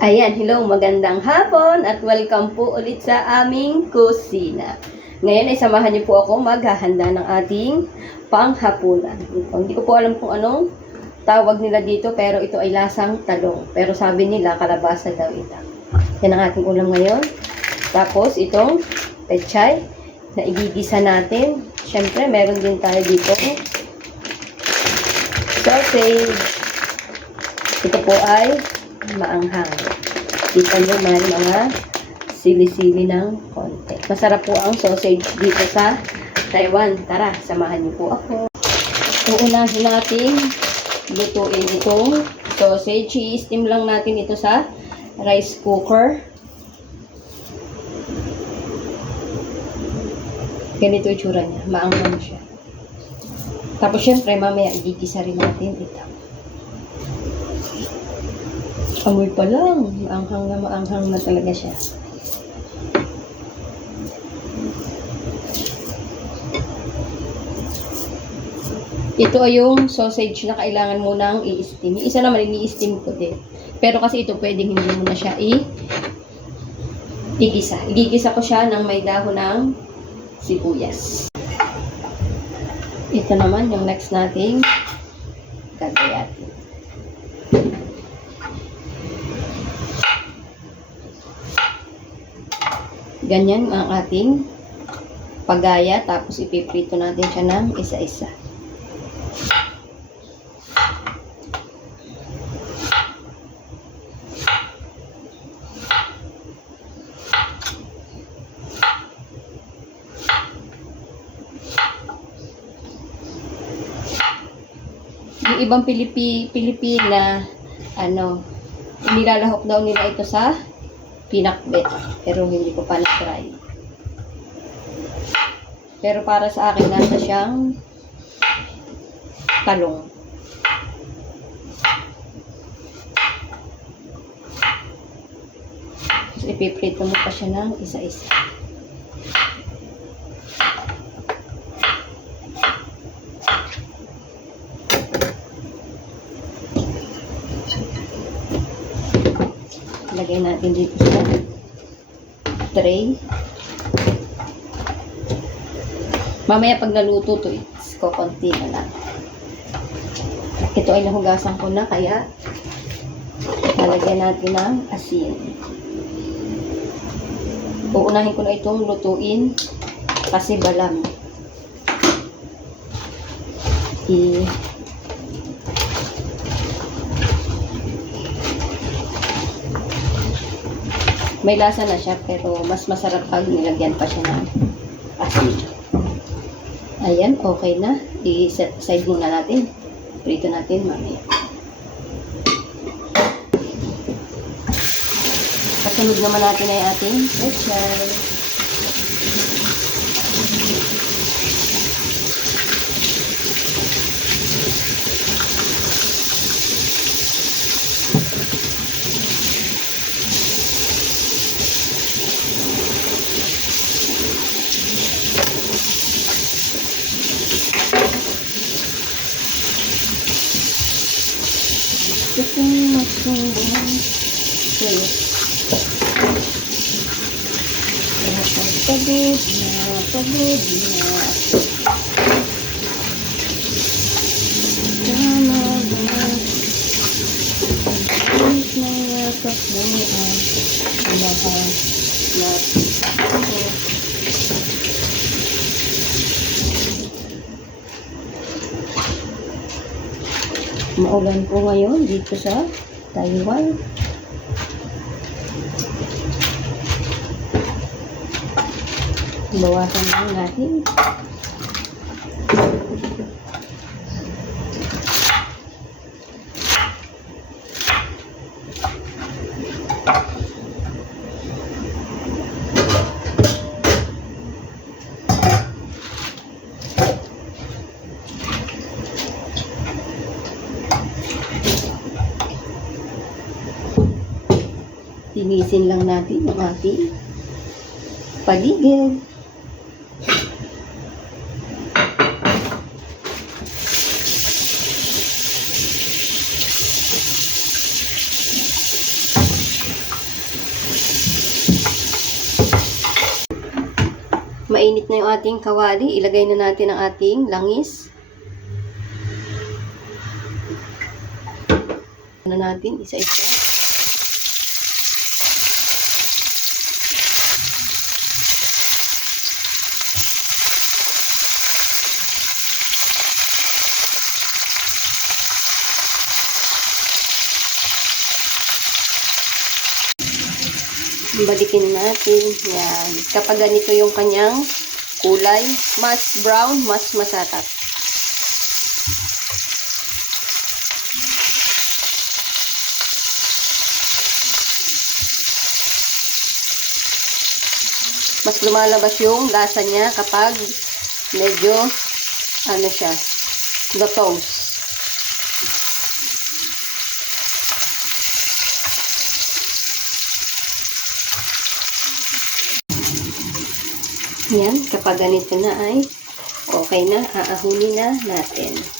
Ayan, hello, magandang hapon at welcome po ulit sa aming kusina. Ngayon ay samahan niyo po ako maghahanda ng ating panghapunan. Hindi ko po alam kung anong tawag nila dito pero ito ay lasang talong. Pero sabi nila kalabasa daw ito. Yan ang ating ulam ngayon. Tapos itong pechay na igigisa natin. Siyempre meron din tayo dito sausage. Ito po ay maanghang. Kita nyo may mga sili-sili ng konti. Masarap po ang sausage dito sa Taiwan. Tara, samahan niyo po ako. Uunahin natin lutuin itong sausage. I-steam lang natin ito sa rice cooker. Ganito yung tsura niya. Maanghang siya. Tapos syempre mamaya igigisa rin natin ito. Amoy pa lang. Maanghang na talaga siya. Ito ay yung sausage na kailangan mo nang i-steam. Yung isa naman i-steam ko din. Pero kasi ito pwedeng hindi mo na siya igisa. Igigisa ko siya ng may dahon ng sibuyas. Ito naman yung next nating gagayatin. Ganyan ang ating paggaya. Tapos ipiprito natin siya ng isa-isa. Yung ibang Pilipina, nilalahok daw nila ito sa pinakbet. Pero hindi ko pa na-try. Pero para sa akin, nasa siyang talong. Tapos ipiprito mo pa siya ng isa-isa. Lagay natin dito sa tray. Mamaya pag naluto to, konti na lang. Ito ay nahugasan ko na kaya lalagyan natin ng asin. Uunahin ko na itong lutuin kasi balam. May lasa na siya pero mas masarap pag nilagyan pa siya ng asin. Ayan, okay na. I-set aside muna natin. Prito natin mamaya. Kasunod naman natin ay ating pechay. Itong magsumbuhan sila. Pagod na. Tama ba? Kahit na yakap mo ang lahat na ako. Maulan po ngayon dito sa Taiwan. Bawasan lang natin. Linisin lang natin ang ating paligid. mainit na yung ating kawali, ilagay na natin ang ating langis. Ano natin, isa-isa. Balikin natin. Yan. Kapag ganito yung kanyang kulay, mas brown, mas masarap. Mas lumalabas yung lasa niya kapag medyo ano siya, toast. Yan, kapag ganito na ay okay na, aahunin na natin.